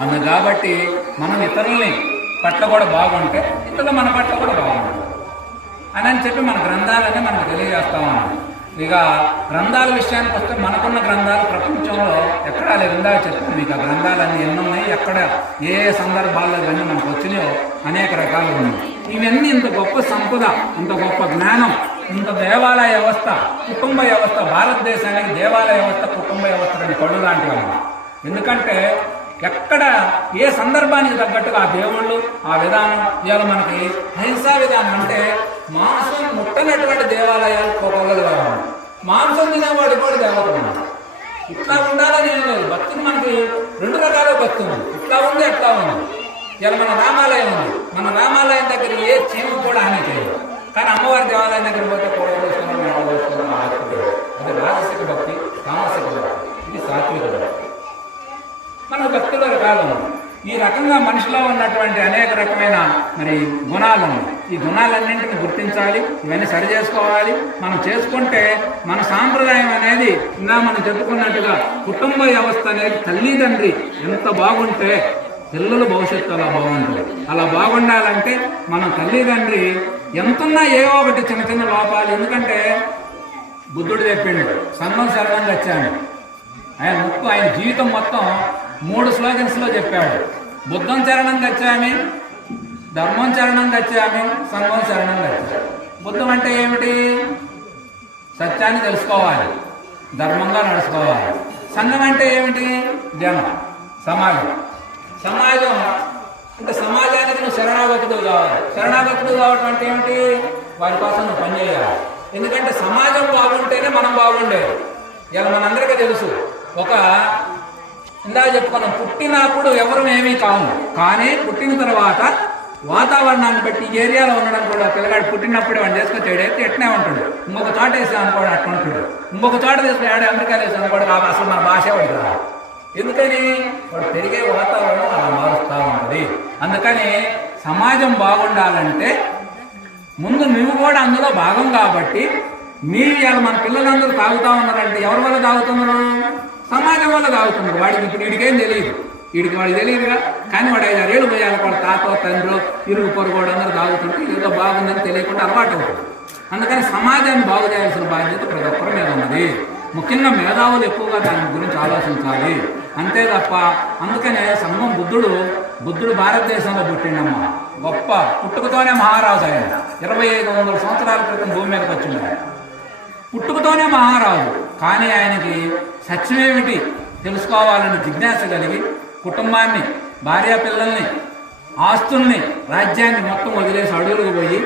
అందు కాబట్టి మనం ఇతరుల్ని పట్ల కూడా బాగుంటే ఇతరులు మన పట్ల కూడా బాగుంటారు. అని అని చెప్పి మన గ్రంథాలనే మనకు తెలియజేస్తా ఉన్నాం ఇక గ్రంథాల విషయానికి వస్తే మనకున్న గ్రంథాలు ప్రపంచంలో ఎక్కడా లేదు ఇందాక చెప్తుంది మీకు ఆ గ్రంథాలన్నీ ఎన్ని ఉన్నాయి ఎక్కడ ఏ సందర్భాల్లో ఇవన్నీ మనకు వచ్చినాయో అనేక రకాలు ఉన్నాయి. ఇవన్నీ ఇంత గొప్ప సంపద ఇంత గొప్ప జ్ఞానం ఇంత దేవాలయ వ్యవస్థ కుటుంబ వ్యవస్థ భారతదేశానికి దేవాలయ వ్యవస్థ కుటుంబ వ్యవస్థ రెండు కళ్ళు లాంటివి ఎందుకంటే ఎక్కడ ఏ సందర్భానికి తగ్గట్టుగా ఆ దేవుళ్ళు ఆ విధానం ఇవాళ మనకి హింసా విధానం అంటే మాంసం ముట్టనటువంటి దేవాలయాలు ఒక్కొక్కరు కావాలి మాంసం తినేవాడు కూడా దేవత ఉన్నాడు. ఇట్లా ఉండాలని ఏం లేదు. భక్తులు మనకి రెండు రకాల భక్తి ఉంది. ఇట్లా ఉంది ఎట్లా ఉంది. ఇలా మన రామాలయం ఉంది. మన రామాలయం దగ్గర ఏ చీమ కూడా హాని చేయదు. కానీ అమ్మవారి దేవాలయం దగ్గర పోతే కూడా వేసుకున్నాం వేసుకున్నాం అది రాజసిక భక్తి తామసిక భక్తి. ఇది సాత్విక భక్తి. భక్తులకు భక్తుల ఈ రకంగా మనిషిలో ఉన్నటువంటి అనేక రకమైన మరి గుణాలు ఈ గుణాలన్నింటిని గుర్తించాలి ఇవన్నీ సరి చేసుకోవాలి. మనం చేసుకుంటే మన సాంప్రదాయం అనేది ఇందా మనం చెప్పుకున్నట్టుగా కుటుంబ వ్యవస్థ అనేది తల్లిదండ్రి ఎంత బాగుంటే పిల్లల భవిష్యత్తు అలా బాగుంటుంది. అలా బాగుండాలంటే మనం తల్లిదండ్రి ఎంతున్నా ఏవో ఒకటి చిన్న చిన్న లోపాలు. ఎందుకంటే బుద్ధుడు చెప్పిండు సన్నం సర్వం వచ్చాను ఆయన ముక్కు ఆయన జీవితం మొత్తం మూడు స్లోగన్స్లో చెప్పాడు. బుద్ధం చరణం గచ్చామి ధర్మం చరణం గచ్చామి సంఘం చరణం గచ్చామి. బుద్ధం అంటే ఏమిటి? సత్యాన్ని తెలుసుకోవాలి ధర్మంగా నడుచుకోవాలి. సంఘం అంటే ఏమిటి? జనం సమాజం. సమాజం ఇంకా సమాజానికి నువ్వు శరణాగతుడు కావాలి. శరణాగతుడు కావటం అంటే ఏమిటి? వారి కోసం నువ్వు పనిచేయాలి ఎందుకంటే సమాజం బాగుంటేనే మనం బాగుండేది. ఇలా మనందరికీ తెలుసు. ఒక ఇందా చెప్పుకున్నాం పుట్టినప్పుడు ఎవరు ఏమీ కాము. కానీ పుట్టిన తర్వాత వాతావరణాన్ని బట్టి ఈ ఏరియాలో ఉండడం కూడా పిల్లగాడు పుట్టినప్పుడు వాడిని చేసుకొచ్చి ఏడైతే ఎట్నే ఉంటాడు ఇంకొక తోట వేసాం అనుకోడు అట్లా ఉంటాడు ఇంకొక చోట తీసుకుని ఆడే అమెరికా వేసాం అనుకోడు అసలు మన భాష వాడు కదా ఎందుకని? వాడు పెరిగే వాతావరణం అలా మారుస్తూ ఉంటుంది అందుకని సమాజం బాగుండాలంటే ముందు నువ్వు కూడా అందులో భాగం కాబట్టి మీరు ఇవాళ మన పిల్లలందరూ తాగుతా ఉన్నారంటే ఎవరి వల్ల తాగుతున్నారు? సమాజం వల్ల తాగుతున్నారు. వాడికి ఇప్పుడు వీడికేం తెలియదు. వీడికి వాడికి తెలియదుగా. కానీ వాడు ఐదు ఆరేళ్ళు పోయాలి. వాళ్ళ తాతో తండ్రి ఇరుగు పొరుగోడు అందరూ తాగుతుంటే ఏదో బాగుందని తెలియకుండా అలవాటు అవుతుంది. అందుకని సమాజాన్ని బాగు చేయాల్సిన బాధ్యత ప్రతి ఒక్కరి మీద ఉన్నది. ముఖ్యంగా మేధావులు ఎక్కువగా దాని గురించి ఆలోచించాలి. అంతే తప్ప అందుకనే సంఘం బుద్ధుడు బుద్ధుడు భారతదేశంలో పుట్టిండమ్మ గొప్ప పుట్టుకతోనే మహారాజు ఆయన. ఇరవై ఐదు వందల సంవత్సరాల క్రితం భూమి మీదకి వచ్చింది పుట్టుకతోనే మహారాజు. కానీ ఆయనకి సత్యమేమిటి తెలుసుకోవాలని జిజ్ఞాస కలిగి కుటుంబాన్ని భార్య పిల్లల్ని ఆస్తుల్ని రాజ్యాన్ని మొత్తం వదిలేసి అడుగులకు పోయి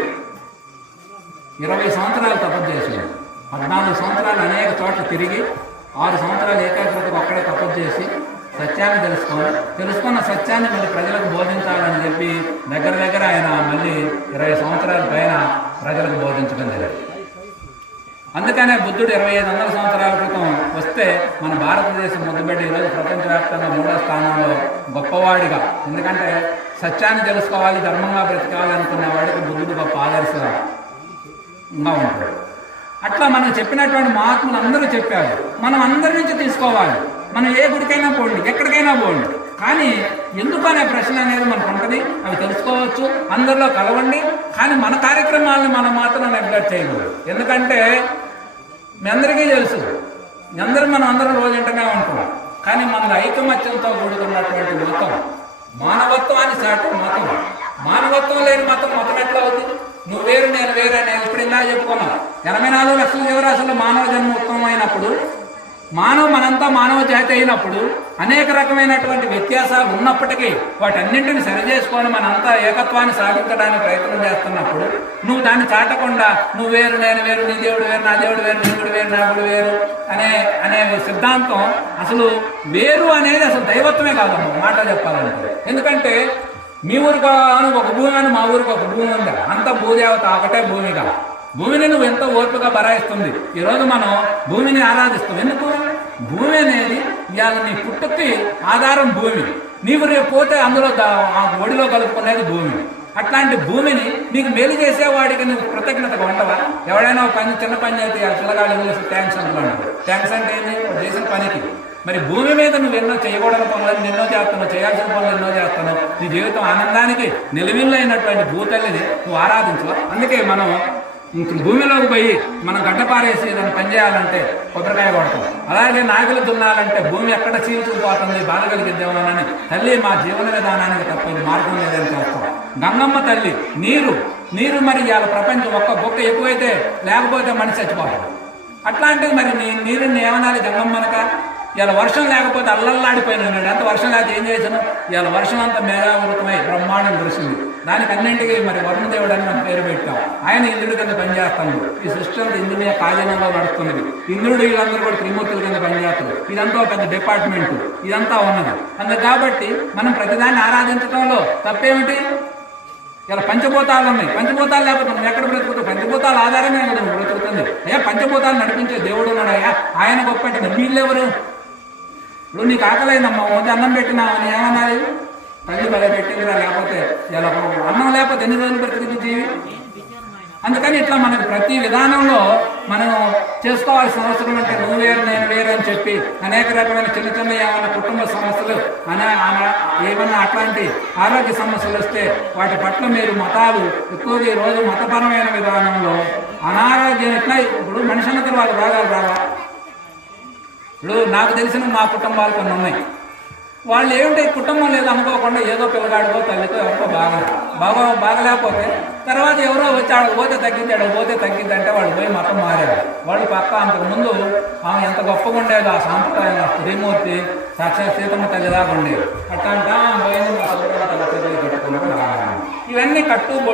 ఇరవై సంవత్సరాలు తపస్సు చేశాడు. పద్నాలుగు సంవత్సరాలు అనేక చోట్ల తిరిగి ఆరు సంవత్సరాలు ఏకాగ్రతకు ఒక్కడే తపస్సు చేసి సత్యాన్ని తెలుసుకొని తెలుసుకున్న సత్యాన్ని మళ్ళీ ప్రజలకు బోధించాలని చెప్పి దగ్గర దగ్గర ఆయన మళ్ళీ ఇరవై సంవత్సరాల పైన ప్రజలకు బోధించడం జరిగింది. అందుకనే బుద్ధుడు ఇరవై ఐదు వందల సంవత్సరాల క్రితం వస్తే మన భారతదేశం మొదలుపెట్టి ఈరోజు ప్రపంచవ్యాప్తంగా మూడో స్థానంలో గొప్పవాడిగా. ఎందుకంటే సత్యాన్ని తెలుసుకోవాలి ధర్మంగా బ్రతకాలి వాడికి బుద్ధుడు గొప్ప ఆదర్శంగా ఉంటాడు. అట్లా మనం చెప్పినటువంటి మహాత్ములు అందరూ చెప్పారు. మనం అందరి నుంచి తీసుకోవాలి. మనం ఏ గుడికైనా పోండి ఎక్కడికైనా పోండి. కానీ ఎందుకు అనే ప్రశ్న అనేది మనకు ఉంటుంది. అవి తెలుసుకోవచ్చు అందరిలో కలవండి. కానీ మన కార్యక్రమాలను మనం మాత్రం నెగ్లెక్ట్ చేయకూడదు. ఎందుకంటే మీ అందరికీ తెలుసు. అందరూ మనం అందరం రోజంటనే ఉంటాం కానీ మన ఐకమత్యంతో కూడుకున్నటువంటి మతం మానవత్వాన్ని చాటే మతం. మానవత్వం లేని మతం మతం ఎట్లా అవుతుంది నువ్వు వేరు నేను వేరే నేను ఇప్పుడు ఇలా చెప్పుకున్నాం. ఎనభై నాలుగు లక్షల జీవరాశుల్లో మానవ జన్మ ఉత్తమమైనప్పుడు మానవ మనంతా మానవ జాతి అయినప్పుడు అనేక రకమైనటువంటి వ్యత్యాసాలు ఉన్నప్పటికీ వాటన్నింటిని సరిచేసుకొని మనంతా ఏకత్వాన్ని సాధించడానికి ప్రయత్నం చేస్తున్నప్పుడు నువ్వు దాన్ని చాటకుండా నువ్వు వేరు నేను వేరు నీ దేవుడు వేరు నా దేవుడు వేరు నీవుడు వేరు నా గుడి వేరు అనే అనే సిద్ధాంతం అసలు వేరు అనేది అసలు దైవత్వమే కాదమ్మా మాట చెప్పాలంటే. ఎందుకంటే మీ ఊరికి ఒక భూమి అని మా ఊరికి ఒక భూమి ఉంది. అంత భూదేవత ఒకటే భూమిగా. భూమిని నువ్వు ఎంతో ఓర్పుగా బరాయిస్తుంది. ఈరోజు మనం భూమిని ఆరాధిస్తాం. ఎందుకు? ఇవాళ నీ పుట్టుకి ఆధారం భూమి. నీవు రేపు పోతే అందులో ఆ ఒడిలో కలుపుకునేది భూమి. అట్లాంటి భూమిని నీకు మేలు చేసేవాడికి నువ్వు కృతజ్ఞతగా ఉండవా ఎవడైనా ఒక పని చిన్న పని అయితే ఆ పిల్లగాడు ఇంగ్లీష్ థ్యాంక్స్ అంటున్నాడు థ్యాంక్స్ అంటే ఏంది చేసిన పనికి. మరి భూమి మీద నువ్వు ఎన్నో చేయకూడని పనులు ఎన్నో చేస్తున్నావు? చేయాల్సిన పనులు ఎన్నో చేస్తున్నావు? నీ జీవితం ఆనందానికి నిలవిల్లైనటువంటి భూతల్లిని నువ్వు ఆరాధించవు? అందుకే మనం భూమిలోకి పోయి మనం గడ్డపారేసి దాన్ని పనిచేయాలంటే కొబ్బరికాయ కొడతాం. అలాగే నాగులు దున్నాలంటే భూమి ఎక్కడ చీల్చుకుపోతుంది? బాధ కలిగిద్దామని తల్లి మా జీవన విధానానికి తప్ప మార్గం లేదని చేస్తాం. గంగమ్మ తల్లి నీరు నీరు మరి ఇవాళ ప్రపంచం ఒక్క బొక్క ఎక్కువైతే లేకపోతే మనిషి చచ్చిపోతాడు. అట్లాంటిది మరి నీ నీరుని ఏమనాలి గంగమ్మనక ఇవాళ వర్షం లేకపోతే అల్లల్లాడిపోయిన ఉన్నాడు ఎంత వర్షం లేకపోతే ఏం చేశాను? ఇవాళ వర్షం అంతా మేఘావృతమై బ్రహ్మాండం కురిసింది. దానికి అన్నింటికీ మరి వరుణదేవుడు అని మనం పేరు పెట్టాం. ఆయన ఇంద్రుడి కింద పనిచేస్తాడు ఈ సిస్టమ్ ఇంద్రుడి ఇంద్రుని నడుస్తున్నది ఇంద్రుడు వీళ్ళందరూ కూడా త్రిమూర్తుల కింద పనిచేస్తారు. ఇదంతా పెద్ద డిపార్ట్మెంట్. ఇదంతా ఉన్నది. అందుకు కాబట్టి మనం ప్రతిదాన్ని ఆరాధించడంలో తప్పేమిటి? ఇలా పంచభూతాలు ఉన్నాయి. పంచభూతాలు లేకపోతే మనం ఎక్కడ బ్రతుకుతాం? పంచభూతాల ఆధారమే కదా బ్రతుకుతుంది. అయ్యా పంచభూతాలు నడిపించే దేవుడు ఉన్నాడు అయ్యా. ఆయన గొప్ప అంటే వీళ్ళెవరు? ఇప్పుడు నీకు ఆకలైందమ్మా ఓది అన్నం పెట్టినా అని ఏమన్నది తల్లి బల పెట్టిందిరా లేకపోతే ఇలా అన్నం లేకపోతే ఎన్ని రోజులు బ్రతుకుతుంది జీవి? అందుకని ఇట్లా మనకి ప్రతి విధానంలో మనం చేసుకోవాల్సిన అవసరం అంటే నువ్వు వేరు నేను వేరు అని చెప్పి అనేక రకమైన చిన్న చిన్న ఏమైనా కుటుంబ సమస్యలు అనే అన- ఏమన్నా అట్లాంటి ఆరోగ్య సమస్యలు వస్తే వాటి పట్ల మీరు మతాలు ఎక్కువగా ఈరోజు రోజు మతపరమైన విధానంలో అనారోగ్యం ఎట్లా ఇప్పుడు మనిషి అన్నది వాళ్ళు బాగా ఇప్పుడు నాకు తెలిసిన మా కుటుంబాలు కొన్ని ఉన్నాయి. వాళ్ళు ఏమిటి కుటుంబం లేదు అనుకోకుండా ఏదో పిల్లగాడికో తల్లితో ఎవరికో బాగా బాగా బాగలేకపోతే తర్వాత ఎవరో వచ్చి ఆడ పోతే తగ్గించాడు పోతే తగ్గిందంటే వాళ్ళు పోయి మతం మారారు. వాళ్ళు పక్క అంతకుముందు ఆమె ఎంత గొప్పగా ఉండేది ఆ సాంప్రదాయం శ్రీమూర్తి సాక్షాత్ సీతమ్మ తల్లిదాకా ఉండేది. అట్లా అంటే ఆమె పోయింది మా సోదరుడు ఇవన్నీ కట్టు